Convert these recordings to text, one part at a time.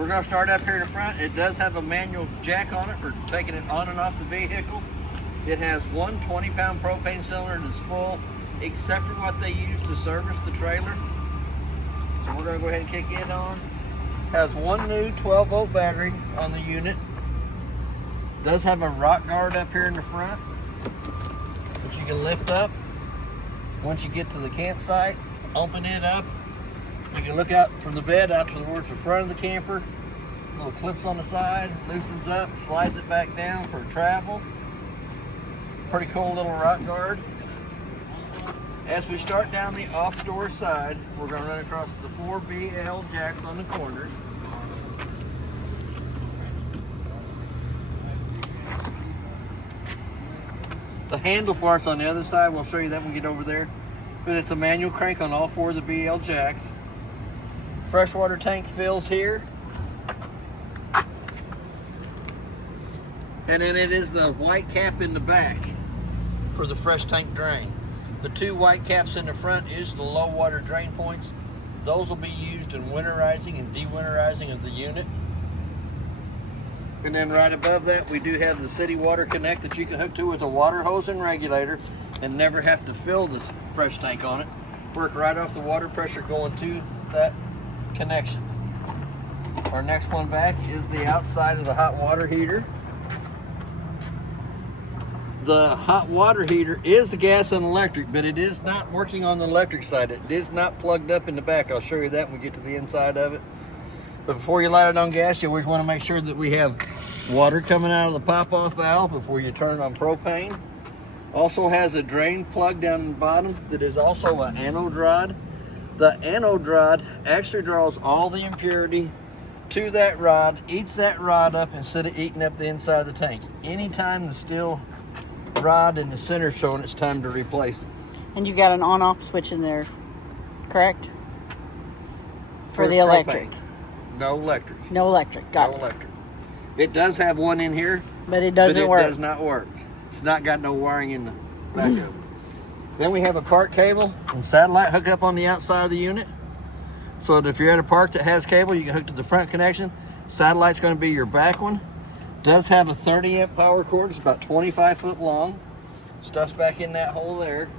We're going to start up here in the front. It does have a manual jack on it for taking it on and off the vehicle. It has one 20-pound propane cylinder that's full, except for what they use to service the trailer. So we're going to go ahead and kick it on. Has one new 12-volt battery on the unit. Does have a rock guard up here in the front that you can lift up. Once you get to the campsite, open it up. You can look out from the bed out towards the front of the camper. Little clips on the side, loosens up, slides it back down for travel. Pretty cool little rock guard. As we start down the off-door side, we're going to run across the 4 BL jacks on the corners. The handle fart's on the other side. We'll show you that when we get over there. But it's a manual crank on all 4 of the BL jacks. Freshwater tank fills here. And then it is the white cap in the back for the fresh tank drain. The 2 white caps in the front is the low water drain points. Those will be used in winterizing and dewinterizing of the unit. And then right above that, we do have the city water connect that you can hook to with a water hose and regulator and never have to fill the fresh tank on it. Work right off the water pressure going to that connection. Our next one back is the outside of the hot water heater. The hot water heater is gas and electric, but it is not working on the electric side. It is not plugged up in the back. I'll show you that when we get to the inside of it. But before you light it on gas, you always want to make sure that we have water coming out of the pop-off valve before you turn on propane. Also has a drain plug down the bottom that is also an anode rod. The anode rod actually draws all the impurity to that rod, eats that rod up instead of eating up the inside of the tank. Anytime the steel rod in the center showing, it's time to replace it. And you got an on-off switch in there, correct? For the electric. Propane. No electric. No electric. Got it. No electric. It does have one in here, but it doesn't work. It does not work. It's not got no wiring in the back of it. Then we have a park cable and satellite hookup on the outside of the unit. So that if you're at a park that has cable, you can hook to the front connection. Satellite's going to be your back one. Does have a 30-amp power cord. It's about 25 foot long. Stuff's back in that hole there.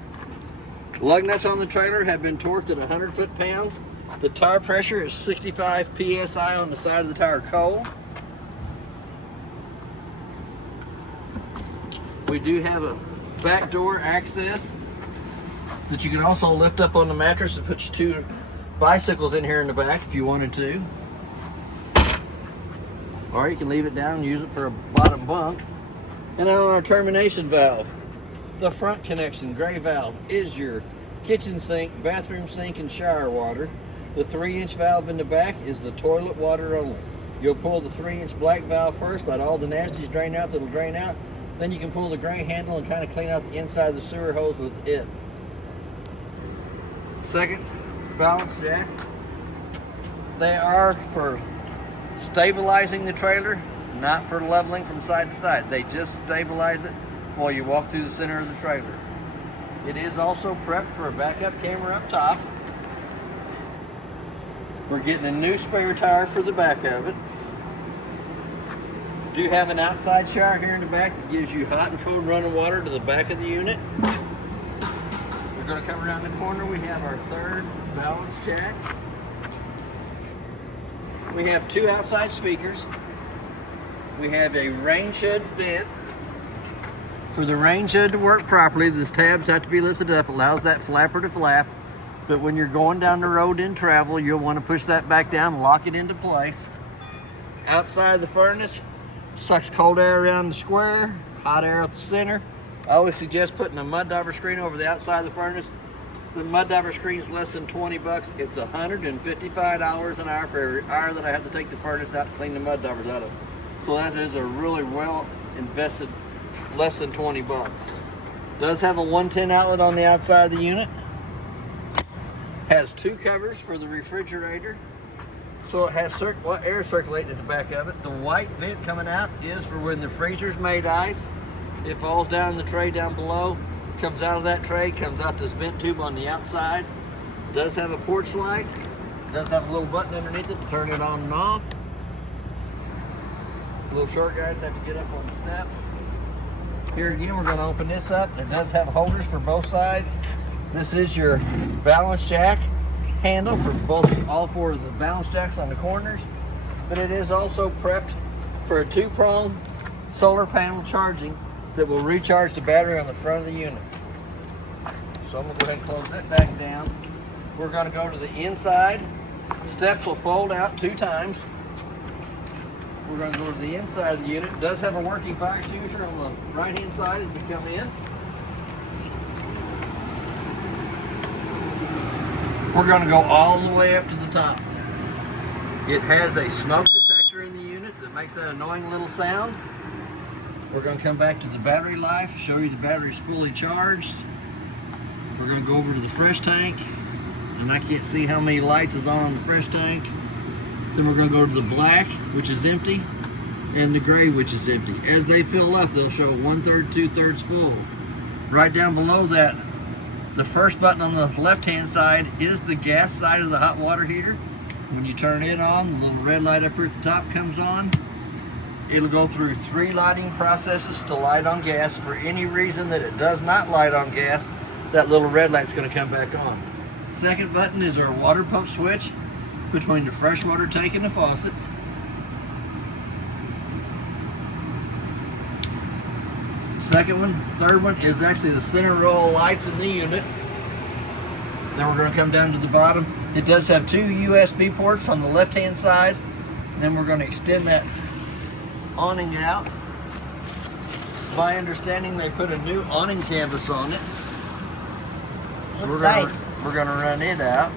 Lug nuts on the trailer have been torqued at 100 foot-pounds. The tire pressure is 65 psi on the side of the tire cold. We do have a back door access that you can also lift up on the mattress and put your 2 bicycles in here in the back if you wanted to. Or you can leave it down and use it for a bottom bunk. And then on our termination valve, the front connection gray valve is your kitchen sink, bathroom sink, and shower water. The 3-inch valve in the back is the toilet water only. You'll pull the 3-inch black valve first, let all the nasties drain out that'll drain out. Then you can pull the gray handle and kind of clean out the inside of the sewer hose with it. Second balance jack. They are for stabilizing the trailer, not for leveling from side to side. They just stabilize it while you walk through the center of the trailer. It is also prepped for a backup camera up top. We're getting a new spare tire for the back of it. Do have an outside shower here in the back that gives you hot and cold running water to the back of the unit. We're going to come around the corner. We have our 3rd balance jack. We have 2 outside speakers. We have a range hood vent. For the range hood to work properly, the tabs have to be lifted up. Allows that flapper to flap. But when you're going down the road in travel, you'll want to push that back down and lock it into place. Outside the furnace, sucks cold air around the square, hot air at the center. I always suggest putting a mud dauber screen over the outside of the furnace. The mud dauber screen is less than 20 bucks. It's $155 an hour for every hour that I have to take the furnace out to clean the mud daubers out of. So that is a really well invested, less than 20 bucks. Does have a 110 outlet on the outside of the unit. Has 2 covers for the refrigerator. So it has air circulating at the back of it. The white vent coming out is for when the freezer's made ice. It falls down in the tray down below, comes out of that tray, comes out this vent tube on the outside. Does have a porch light. Does have a little button underneath it to turn it on and off. Little short guys have to get up on the steps. Here again, we're going to open this up. It does have holders for both sides. This is your balance jack handle for all four of the balance jacks on the corners. But it is also prepped for a 2-prong solar panel charging that will recharge the battery on the front of the unit. So I'm going to go ahead and close that back down. We're going to go to the inside. Steps will fold out 2 times. We're going to go to the inside of the unit. It does have a working fire extinguisher on the right hand side as we come in. We're going to go all the way up to the top. It has a smoke detector in the unit that makes that annoying little sound. We're going to come back to the battery life, show you the battery's fully charged. We're going to go over to the fresh tank, and I can't see how many lights is on the fresh tank. Then we're going to go to the black, which is empty, and the gray, which is empty. As they fill up, they'll show 1/3, 2/3 full. Right down below that, the first button on the left-hand side is the gas side of the hot water heater. When you turn it on, the little red light up here at the top comes on. It'll go through 3 lighting processes to light on gas. For any reason that it does not light on gas, that little red light's going to come back on. Second button is our water pump switch between the freshwater tank and the faucet. Second one, third one is actually the center row of lights in the unit. Then we're going to come down to the bottom. It does have 2 USB ports on the left-hand side. And then we're going to extend that awning out. My understanding, they put a new awning canvas on it. So Looks nice. We're going to run it out.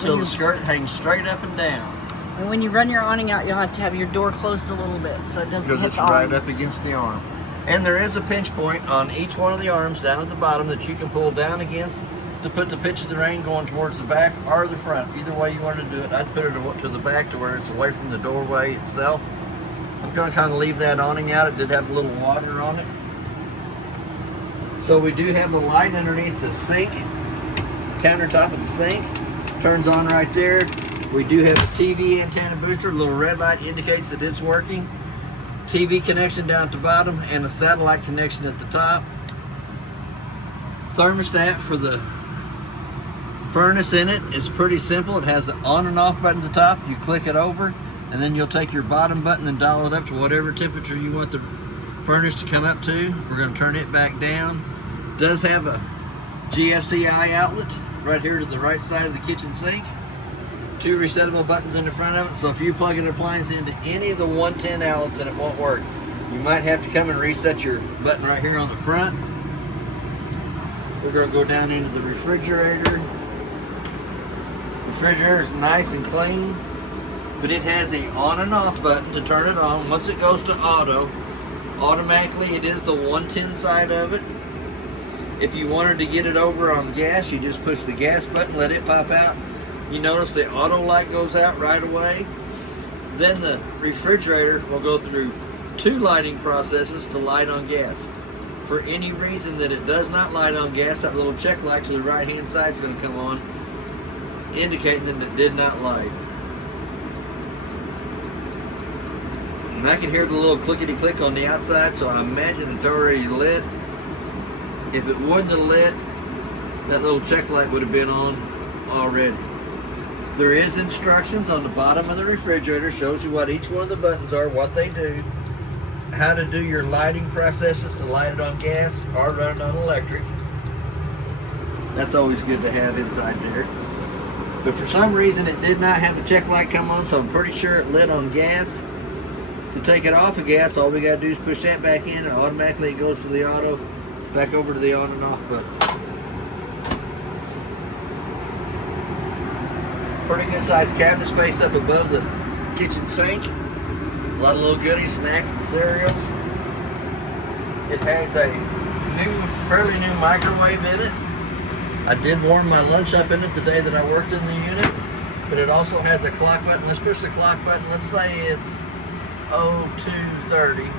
Till the skirt hangs straight up and down. And when you run your awning out, you'll have to have your door closed a little bit so it doesn't Because hit it's the right awning. up against the arm. And there is a pinch point on each one of the arms down at the bottom that you can pull down against to put the pitch of the rain going towards the back or the front. Either way you want to do it. I'd put it to the back to where it's away from the doorway itself. I'm going to kind of leave that awning out. It did have a little water on it. So we do have a light underneath the sink, countertop of the sink. Turns on right there. We do have a TV antenna booster. A little red light indicates that it's working. TV connection down at the bottom and a satellite connection at the top. Thermostat for the furnace in it is pretty simple. It has an on and off button at the top. You click it over and then you'll take your bottom button and dial it up to whatever temperature you want the furnace to come up to. We're going to turn it back down. It does have a GFCI outlet right here to the right side of the kitchen sink. 2 resettable buttons in the front of it, so if you plug an appliance into any of the 110 outlets and it won't work, you might have to come and reset your button right here on the front. We're going to go down into the refrigerator. The refrigerator is nice and clean, but it has a on and off button to turn it on. Once it goes to auto, automatically it is the 110 side of it. If you wanted to get it over on gas, you just push the gas button, let it pop out. You notice the auto light goes out right away. Then the refrigerator will go through 2 lighting processes to light on gas. For any reason that it does not light on gas, that little check light to the right hand side is going to come on, indicating that it did not light. And I can hear the little clickety click on the outside, so I imagine it's already lit. If it wouldn't have lit, that little check light would have been on already. There is instructions on the bottom of the refrigerator, shows you what each one of the buttons are, what they do, how to do your lighting processes to light it on gas or run it on electric. That's always good to have inside there. But for some reason it did not have a check light come on, so I'm pretty sure it lit on gas. To take it off of gas, all we got to do is push that back in and automatically it goes to the auto, back over to the on and off button. Pretty good sized cabinet space up above the kitchen sink. A lot of little goodies, snacks and cereals. It has a fairly new microwave in it. I did warm my lunch up in it the day that I worked in the unit, but it also has a clock button. Let's push the clock button. Let's say it's 02:30.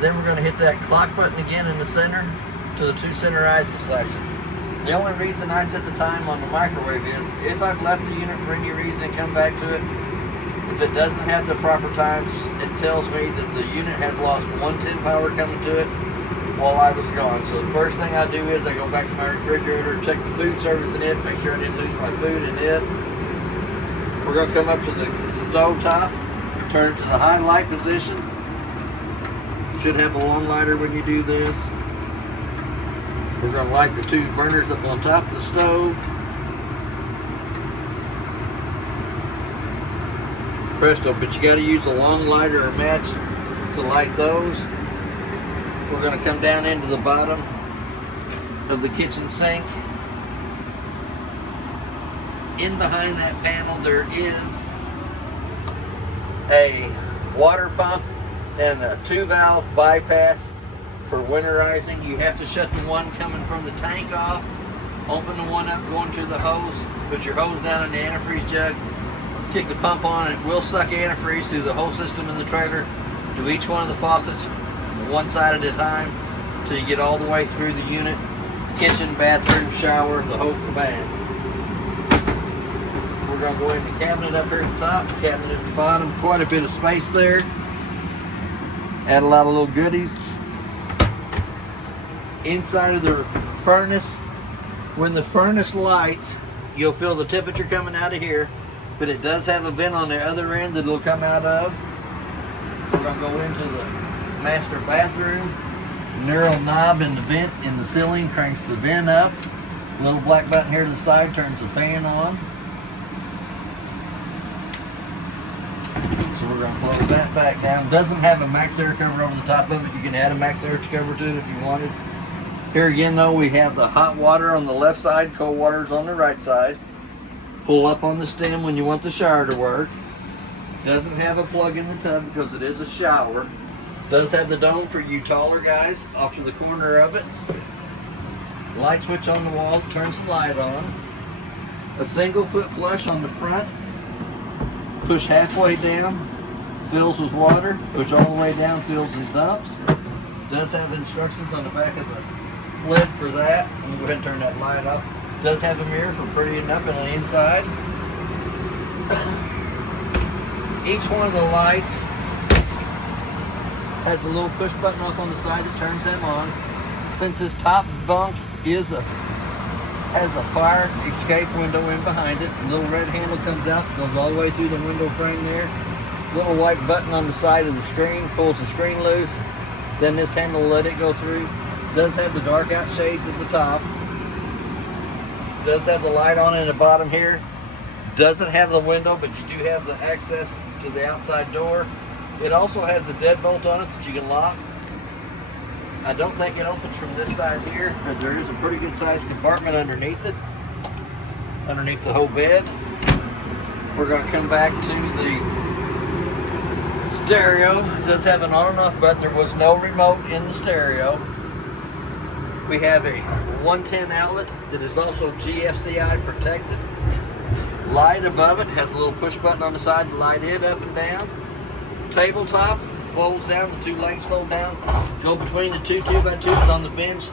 Then we're going to hit that clock button again in the center to the 2 center eyes is flashing. The only reason I set the time on the microwave is if I've left the unit for any reason and come back to it, if it doesn't have the proper times, it tells me that the unit has lost 110 power coming to it while I was gone. So the first thing I do is I go back to my refrigerator, check the food service in it, make sure I didn't lose my food in it. We're going to come up to the stove top, turn it to the high light position. Should have a long lighter when you do this. We're going to light the 2 burners up on top of the stove. Presto, but you got to use a long lighter or match to light those. We're going to come down into the bottom of the kitchen sink. In behind that panel there is a water pump and a 2-valve bypass for winterizing. You have to shut the one coming from the tank off, open the one up going to the hose, put your hose down in the antifreeze jug, kick the pump on, and it will suck antifreeze through the whole system in the trailer. Do each one of the faucets one side at a time till you get all the way through the unit, kitchen, bathroom, shower, the whole kabam. We're going to go in the cabinet up here at the top, cabinet at the bottom, quite a bit of space there. Add a lot of little goodies. Inside of the furnace, when the furnace lights, you'll feel the temperature coming out of here, but it does have a vent on the other end that it'll come out of. We're going to go into the master bathroom. Narrow knob in the vent in the ceiling cranks the vent up. Little black button here to the side turns the fan on. So we're going to close that back down. It doesn't have a max air cover over the top of it. You can add a max air cover to it if you wanted. Here again though, we have the hot water on the left side, cold water's on the right side. Pull up on the stem when you want the shower to work. Doesn't have a plug in the tub because it is a shower. Does have the dome for you taller guys off to the corner of it. Light switch on the wall that turns the light on. A single foot flush on the front. Push halfway down, fills with water. Push all the way down, fills and dumps. Does have instructions on the back of the lid for that. I'm going to go ahead and turn that light off. Does have a mirror for prettying up on the inside. Each one of the lights has a little push button off on the side that turns them on. Since this top bunk has a fire escape window in behind it, a little red handle comes out, goes all the way through the window frame there. Little white button on the side of the screen pulls the screen loose. Then this handle will let it go through. Does have the dark out shades at the top. Does have the light on in the bottom here. Doesn't have the window, but you do have the access to the outside door. It also has a deadbolt on it that you can lock. I don't think it opens from this side here, but there is a pretty good sized compartment underneath it, underneath the whole bed. We're going to come back to the stereo. It does have an on and off button. There was no remote in the stereo. We have a 110 outlet that is also GFCI protected. Light above it has a little push button on the side to light it up and down. Tabletop folds down, the 2 legs fold down, go between the 2 2x2s on the bench.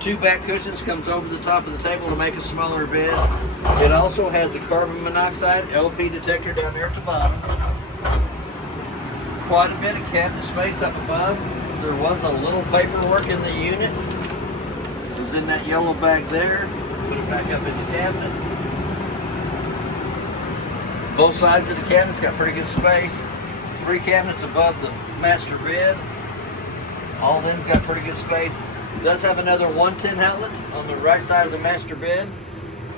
2 back cushions comes over the top of the table to make a smaller bed. It also has a carbon monoxide LP detector down there at the bottom. Quite a bit of cabinet space up above. There was a little paperwork in the unit. It was in that yellow bag there. Put it back up in the cabinet. Both sides of the cabinet's got pretty good space. 3 cabinets above the master bed. All of them got pretty good space. It does have another 110 outlet on the right side of the master bed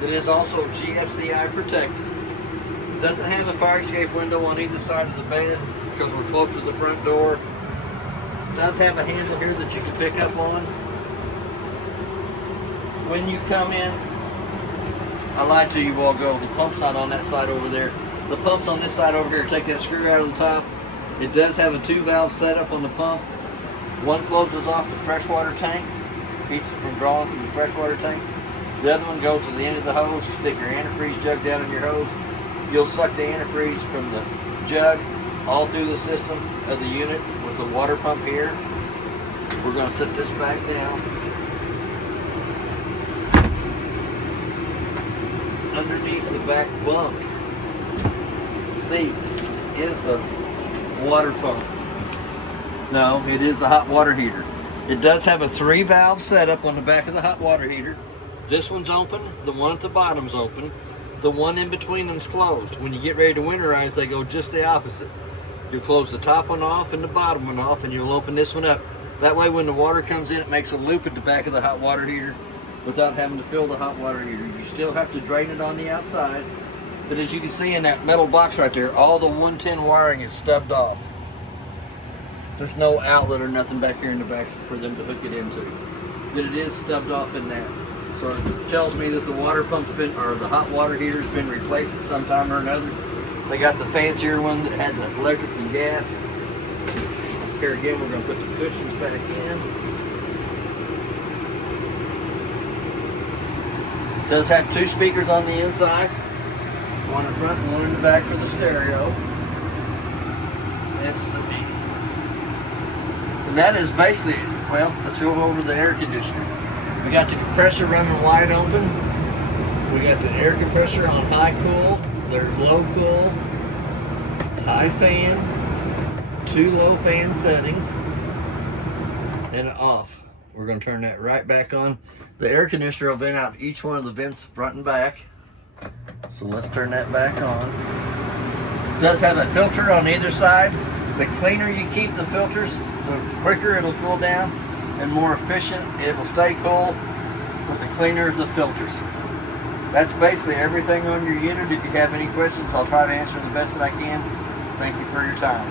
that is also GFCI protected. It doesn't have a fire escape window on either side of the bed because we're close to the front door. It does have a handle here that you can pick up on. When you come in, I lied to you while ago, the pump's not on that side over there. The pump's on this side over here. Take that screw out of the top. It does have a 2-valve setup on the pump. One closes off the freshwater tank, keeps it from drawing from the freshwater tank. The other one goes to the end of the hose. You stick your antifreeze jug down in your hose. You'll suck the antifreeze from the jug all through the system of the unit with the water pump here. We're going to set this back down. Underneath the back bunk seat is the water pump. No, it is the hot water heater. It does have a 3-valve setup on the back of the hot water heater. This one's open, the one at the bottom's open, the one in between them's closed. When you get ready to winterize, they go just the opposite. You'll close the top one off and the bottom one off, and you'll open this one up. That way when the water comes in, it makes a loop at the back of the hot water heater without having to fill the hot water heater. You still have to drain it on the outside, but as you can see in that metal box right there, all the 110 wiring is stubbed off. There's no outlet or nothing back here in the back for them to hook it into. But it is stubbed off in that. So it tells me that the water pump's been, or the hot water heater's been replaced at some time or another. They got the fancier one that had the electric and gas. Here again, we're going to put the cushions back in. It does have 2 speakers on the inside. One in front and one in the back for the stereo. And that is basically, well, let's go over the air conditioner. We got the compressor running wide open. We got the air compressor on high cool. There's low cool, high fan, 2 low fan settings, and off. We're going to turn that right back on. The air conditioner will vent out each one of the vents front and back. So let's turn that back on. It does have a filter on either side. The cleaner you keep the filters, the quicker it'll cool down and more efficient. It will stay cool with the cleaner the filters. That's basically everything on your unit. If you have any questions, I'll try to answer the best that I can. Thank you for your time.